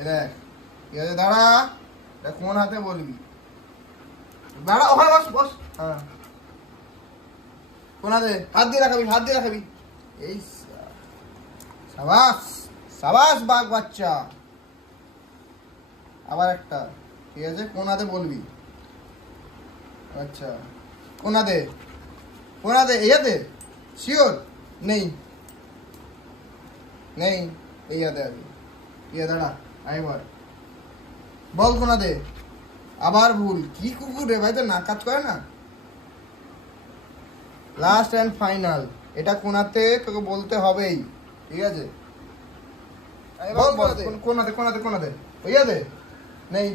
এ দেখ ঠিক আছে দাঁড়া, এটা কোন হাতে বলবি? দাঁড়া ওখানে বস বস। হ্যাঁ কোন হাতে? হাত দিয়ে রাখাবি, হাত দিয়ে রাখাবি। এই সাবাস সাবাস বাঘ বাচ্চা। আবার একটা, ঠিক আছে কোন হাতে বলবি? আচ্ছা কোন হাতে? কোন হাতে? এই হাতে? শিওর? নেই নেই, এই হাতে আছে। ইয়ে দাঁড়া আরেকবার বল কোন হাতে? আবার ভুল। কি কুকুর রে ভাই, তো না কাজ করে না। লাস্ট অ্যান্ড ফাইনাল, এটা কোন হাতে তোকে বলতে হবেই, ঠিক আছে? বল বল কোন হাতে? কোন হাতে? কোন হাতে? ওই হাতে? নেই।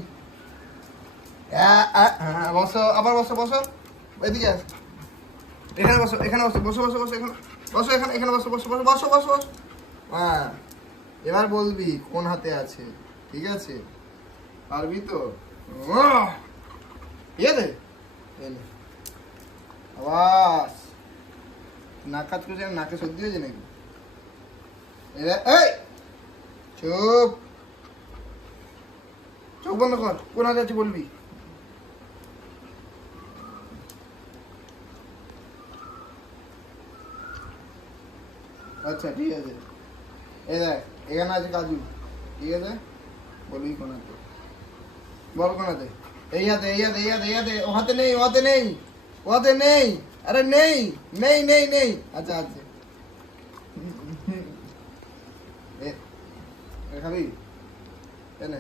বসো, আবার বসো বসো, এদিকে আস। এখানে বসো, এখানে বসো, বসো বসো বসো, এখানে বসো, এখানে এখানে বসো বসো বসো বসো বসো বসো। হ্যাঁ এবার বলবি কোন হাতে আছে, ঠিক আছে? পারবি তো? ঠিক আছে আবাস। নাক কাজ করছে, নাকে সর্দি হয়েছে নাকি? এই চুপ, চোখ বন্ধ কর। কোন হাতে আছে বলবি? আচ্ছা ঠিক আছে, এই দেখ এখানে আছে কাজু, ঠিক আছে? বলবি কোন হাতে? বল কোন হাতে? এই হাতে, এই হাতে, এই হাতে, এই হাতে। ও হাতে নেই, ও হাতে নেই, ও হাতে নেই। আরে নেই নেই নেই নেই। আচ্ছা আছে। খাবি এনে